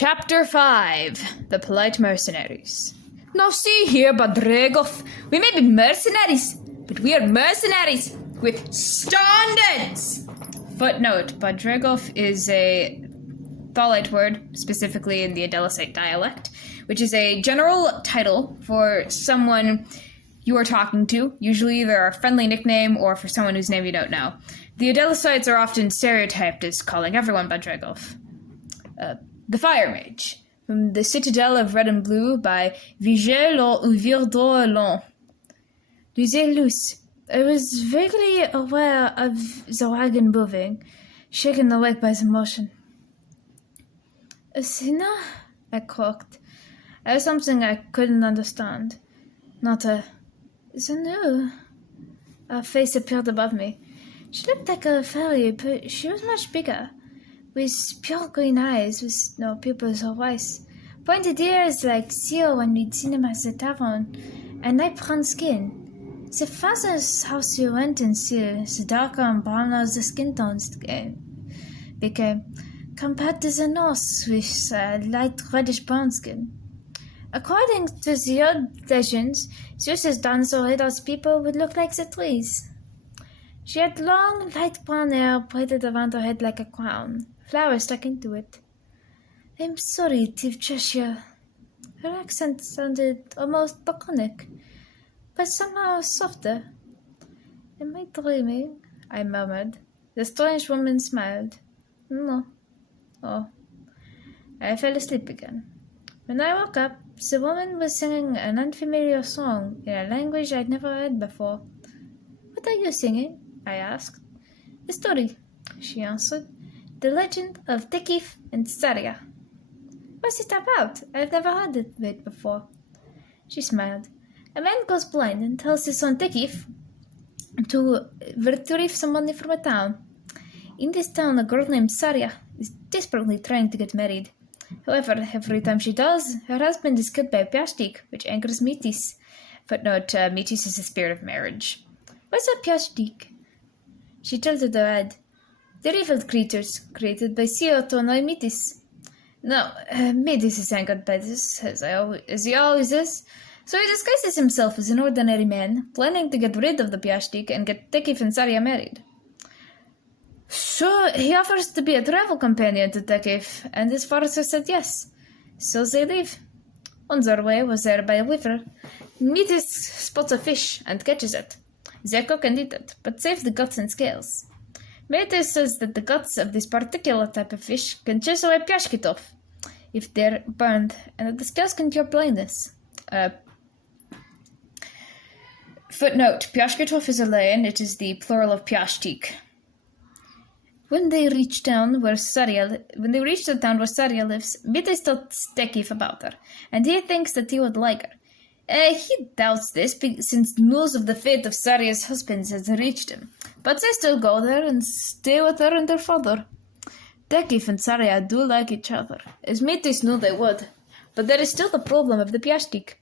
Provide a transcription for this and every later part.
Chapter 5, The Polite Mercenaries. Now see here, Badregov, we may be mercenaries, but we are mercenaries with standards! Footnote, Badregov is a Thalite word, specifically in the Adelicite dialect, which is a general title for someone you are talking to, usually either a friendly nickname or for someone whose name you don't know. The Adelicites are often stereotyped as calling everyone Badregov. The Fire Mage, from the Citadel of Red and Blue by Vigel ou Virdolon. Luzelus. I was vaguely aware of the wagon moving, shaken awake by the motion. A sinner? I croaked. It was something I couldn't understand. Not a... no. A face appeared above me. She looked like a fairy, but she was much bigger. With pure green eyes, with no pupils or eyes. Pointed ears like Syl when we'd seen him at the tavern, and light brown skin. The father's house you went in Syl, the darker and browner the skin tones became, compared to the north with light reddish-brown skin. According to the old legends, Zeus's dinosaur Radar's people would look like the trees. She had long, light brown hair braided around her head like a crown, flowers stuck into it. I'm sorry, Tivcheshire. Her accent sounded almost laconic, but somehow softer. Am I dreaming? I murmured. The strange woman smiled. No. Oh. I fell asleep again. When I woke up, the woman was singing an unfamiliar song in a language I'd never heard before. What are you singing? I asked. A story, she answered. The legend of Tekif and Saria. What's it about? I've never heard of it before. She smiled. A man goes blind and tells his son Tekif to retrieve some money from a town. In this town, a girl named Saria is desperately trying to get married. However, every time she does, her husband is killed by a Piastik, which angers Metis. Footnote, Metis is the spirit of marriage. What's a Piastik? She tilted her head. They're evil creatures, created by Syl to annoy Metis. Now, Metis is angered by this, as he always is, so he disguises himself as an ordinary man, planning to get rid of the Piastik and get Tekif and Saria married. So he offers to be a travel companion to Tekif, and his father said yes. So they leave. On their way was there by a river. Metis spots a fish and catches it. They cook and eat it, but save the guts and scales. Metis says that the guts of this particular type of fish can chase away Piashkitov if they're burned, and that the scales can cure blindness. Footnote, Piashkitov is a lion, it is the plural of Piashtik. When they reach the town where Saria lives, Metis tells Tekif about her, and he thinks that he would like her. He doubts this, since news of the fate of Saria's husband has reached him. But they still go there and stay with her and their father. Tekif and Saria do like each other, as Metis knew they would. But there is still the problem of the Piastik.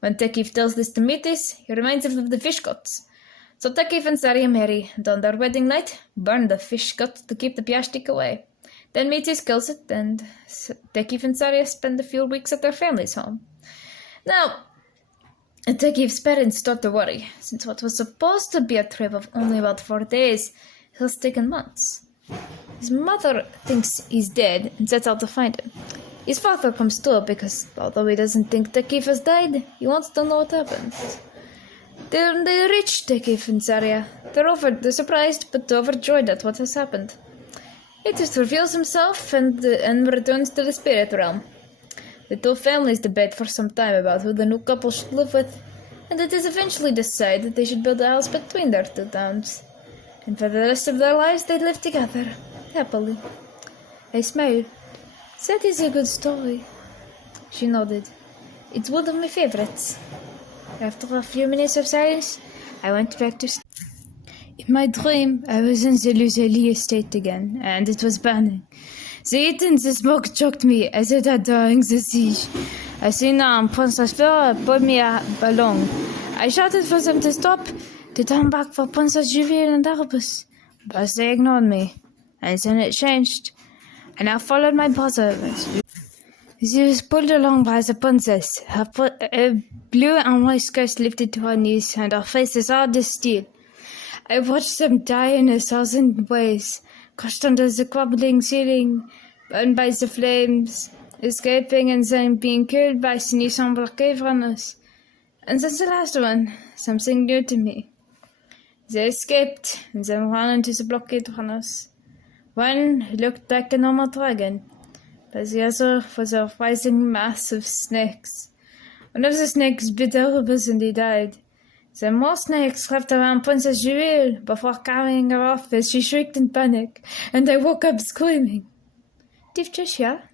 When Tekif tells this to Metis, he reminds him of the fish guts. So Tekif and Saria marry, and on their wedding night, burn the fish gut to keep the Piastik away. Then Metis kills it, and Tekif and Saria spend a few weeks at their family's home. Now, Tekif's parents start to worry, since what was supposed to be a trip of only about 4 days has taken months. His mother thinks he's dead and sets out to find him. His father comes too because, although he doesn't think Tekif has died, he wants to know what happened. Then they reach Tekif and Saria. They're surprised but overjoyed at what has happened. Metis reveals himself and returns to the spirit realm. The two families debate for some time about who the new couple should live with, and it is eventually decided that they should build a house between their two towns. And for the rest of their lives they'd live together, happily. I smiled. That is a good story. She nodded. It's one of my favorites. After a few minutes of silence, I went back to sleep. In my dream, I was in the Luzeli estate again, and it was burning. The heat and the smoke choked me as it had during the siege. A singer and Princess Flora pulled me along. I shouted for them to stop, to turn back for Princess Juviel and Arbus, but they ignored me. And then it changed, and I followed my brother. She was pulled along by the princess, her blue and white skirts lifted to her knees, and her face is hard as steel. I watched them die in 1,000 ways, crushed under the crumbling ceiling, burned by the flames, escaping and then being killed by sinister cave runners. And then the last one, something new to me. They escaped and then ran into the blockade runners. One looked like a normal dragon, but the other was a rising mass of snakes. One of the snakes bit Erebus and he died. Then more snakes wrapped around Princess Jewel before carrying her off as she shrieked in panic, and I woke up screaming. Divchashia? I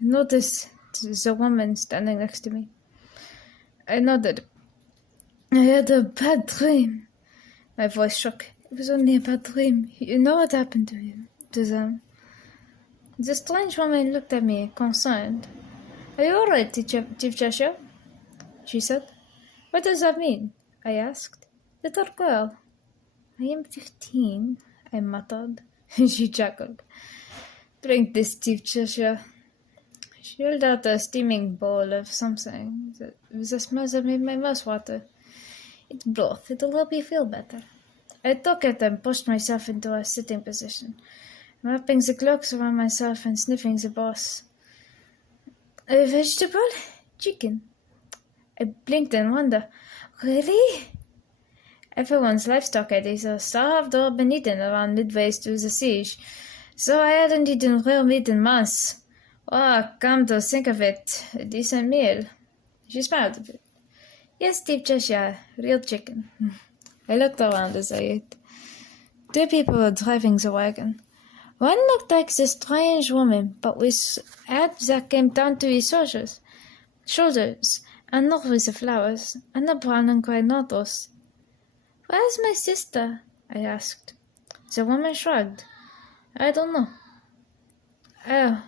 noticed the woman standing next to me. I nodded. I had a bad dream. My voice shook. It was only a bad dream. You know what happened to them. The strange woman looked at me, concerned. Are you alright, Divchashia? She said. What does that mean? I asked. Little girl. I am 15, I muttered. She chuckled. Drink this, Divchashia. She held out a steaming bowl of something. It was a smell that made my mouth water. It's broth. It'll help you feel better. I took it and pushed myself into a sitting position, wrapping the cloaks around myself and sniffing the boss. A vegetable? Chicken. I blinked in wonder. Really? Everyone's livestock had either starved or been eaten around midway through the siege, so I hadn't eaten real meat in months. Oh, come to think of it, a decent meal. She smiled a bit. Yes, Divchashia, real chicken. I looked around as I ate. 2 people were driving the wagon. One looked like the strange woman, but with abs that came down to his shoulders, and not with the flowers, and the brown and grey noddles. Where's my sister? I asked. The woman shrugged. I don't know. Oh,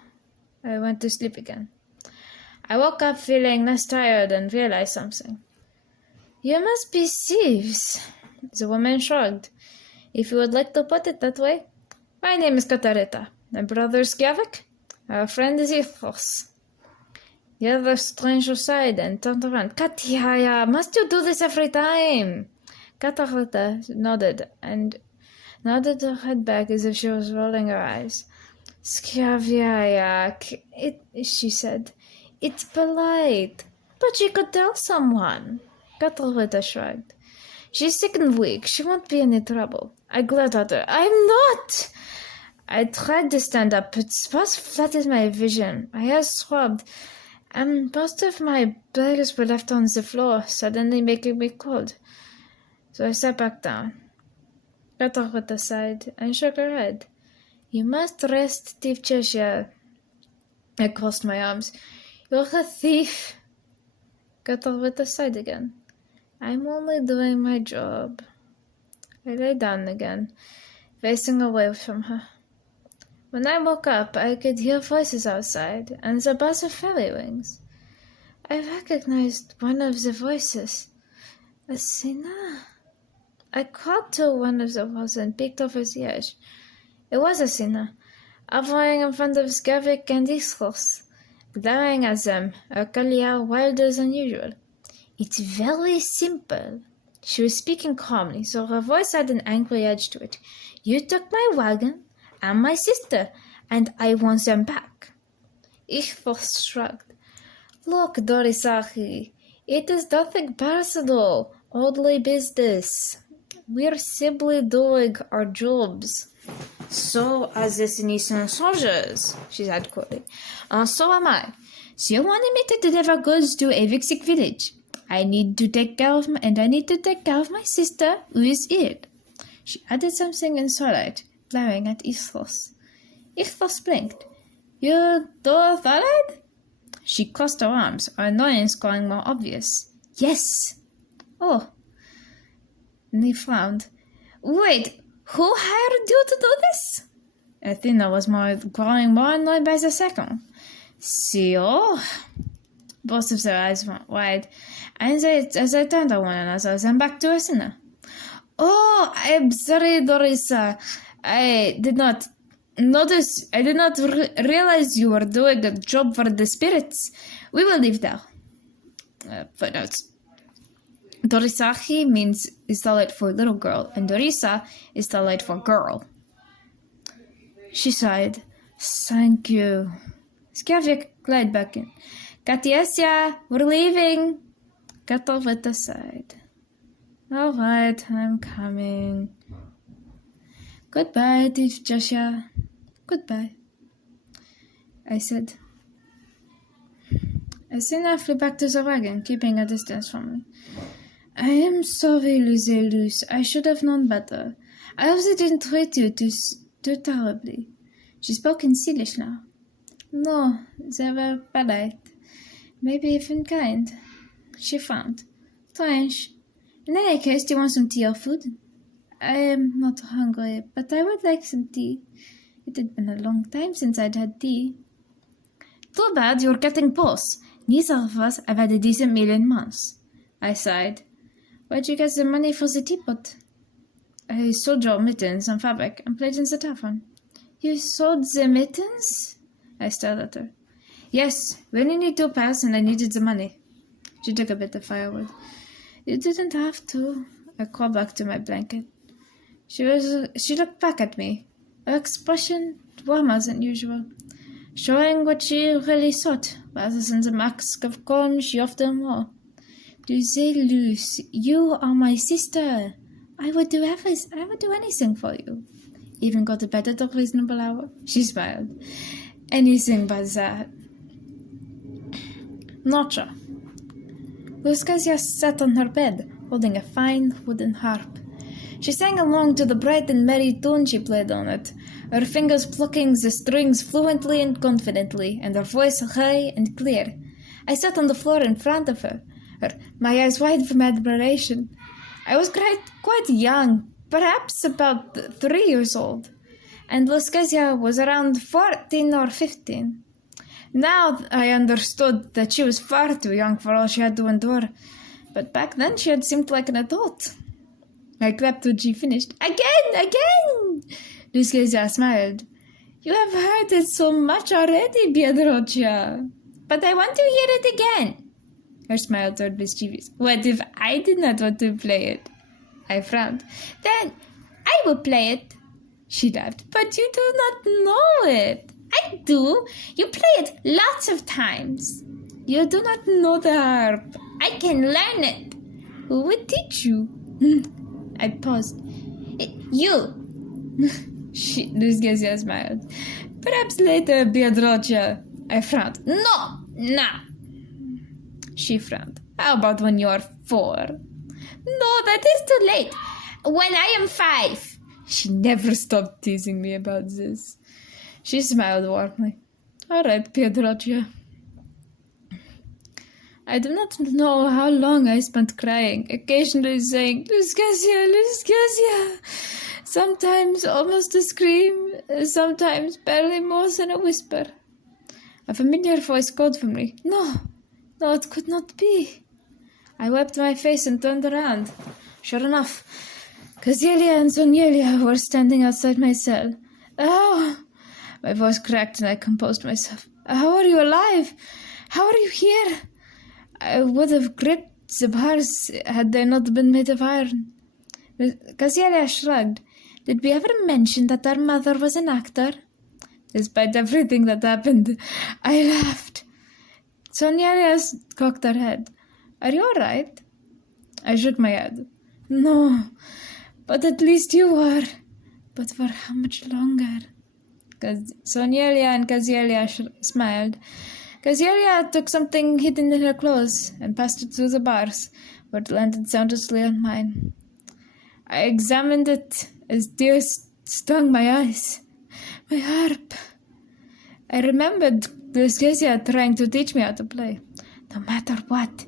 I went to sleep again. I woke up feeling less tired and realized something. You must be thieves. The woman shrugged. If you would like to put it that way. My name is Katarita. My brother is Gavik. Our friend is Ithros. The other stranger sighed and turned around. Katyaya, must you do this every time? Katarita nodded and nodded her head back as if she was rolling her eyes. Skyaviayak, she said. It's polite. But she could tell someone. Katarita shrugged. She's sick and weak. She won't be any trouble. I glared at her. I'm not! I tried to stand up, but spots flooded my vision. My eyes throbbed, and most of my bags were left on the floor, suddenly making me cold. So I sat back down. Katarita sighed and shook her head. You must rest, Divchashia. I crossed my arms. You're a thief. Katarita sighed again. I'm only doing my job. I lay down again, facing away from her. When I woke up, I could hear voices outside and the buzz of fairy wings. I recognized one of the voices. Asina. I crawled to one of the walls and peeked over the edge. It was Asina, hovering in front of Skavik and Ithros, glaring at them, her color wilder than usual. It's very simple. She was speaking calmly, so her voice had an angry edge to it. You took my wagon and my sister, and I want them back. Ithros shrugged. Look, Dorisaki, it is nothing personal, only business. We're simply doing our jobs. So are the Sinisian soldiers, she said coolly. And so am I. So you wanted me to deliver goods to a Vixic village. I need to take care of my sister, who is ill. She added something in Starlight, glaring at Ithros. Ithros blinked. You do Starlight? She crossed her arms, her annoyance growing more obvious. Yes. Oh. And he frowned. Wait, who hired you to do this? Athena was growing more annoyed by the second. So? Both of their eyes went wide, and as they turned to one another, then back to Athena. Oh, I'm sorry, Dorisa. I did not. Notice, I did not realize you were doing a job for the spirits. We will leave now. Footnotes. Dorisaki means is the light for little girl, and Dorisa is the light for girl. She sighed. Thank you. Skavik glide back in. Katiesia, we're leaving. Tobit aside. All right, I'm coming. Goodbye, Thief Joshua. Goodbye, I said. As soon as I flew back to the wagon, keeping a distance from me. I am sorry, Luzelus. I should have known better. I also didn't treat you too terribly. She spoke in Sylish now. No, they were polite. Maybe even kind. She frowned. Strange. In any case, do you want some tea or food? I am not hungry, but I would like some tea. It had been a long time since I'd had tea. Too bad you're getting boss. Neither of us have had a decent meal in months. I sighed. Where'd you get the money for the teapot? I sold your mittens and fabric and played in the tavern. You sold the mittens? I stared at her. Yes, we only need 2 pairs and I needed the money. She took a bit of firewood. You didn't have to. I crawled back to my blanket. She looked back at me, her expression warmer than usual, showing what she really thought, rather than the mask of calm she often wore. Do they lose? You are my sister. I would do anything for you. Even go to bed at a reasonable hour. She smiled. Anything but that. Nocza. Luskazia sat on her bed, holding a fine wooden harp. She sang along to the bright and merry tune she played on it, her fingers plucking the strings fluently and confidently, and her voice high and clear. I sat on the floor in front of her, my eyes wide from admiration. I was quite young, perhaps about 3 years old, and Luskazia was around 14 or 15. Now I understood that she was far too young for all she had to endure, but back then she had seemed like an adult. I clapped when she finished. Again! Luskazia smiled. You have heard it so much already, Biedrocia. But I want to hear it again. Her smile turned mischievous. What if I did not want to play it? I frowned. Then I will play it. She laughed. But you do not know it. I do. You play it lots of times. You do not know the harp. I can learn it. Who would teach you? I paused. You. Luskazia smiled. Perhaps later, Biedrocia. I frowned. No, now. She frowned. How about when you are 4? No, that is too late. When I am 5. She never stopped teasing me about this. She smiled warmly. All right, Biedrocia. I do not know how long I spent crying, occasionally saying, Luskazia, Luskazia. Sometimes almost a scream, sometimes barely more than a whisper. A familiar voice called for me. No, it could not be. I wiped my face and turned around. Sure enough, Kazelia and Sonyelia were standing outside my cell. Oh! My voice cracked and I composed myself. How are you alive? How are you here? I would have gripped the bars had they not been made of iron. Kazelia shrugged. Did we ever mention that our mother was an actor? Despite everything that happened, I laughed. Sonyelia cocked her head. Are you all right? I shook my head. No, but at least you are. But for how much longer? Sonyelia and Kazelia smiled. Kazelia took something hidden in her clothes and passed it through the bars, where it landed soundlessly on mine. I examined it as tears stung my eyes. My harp. I remembered Luskazia trying to teach me how to play. No matter what,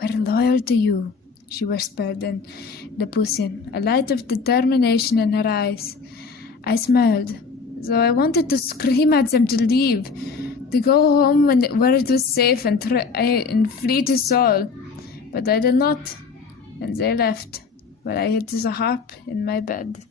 we're loyal to you, she whispered in Lepusian, a light of determination in her eyes. I smiled, though I wanted to scream at them to leave, to go home where it was safe and flee to Sol. But I did not, and they left, while I hid the harp in my bed.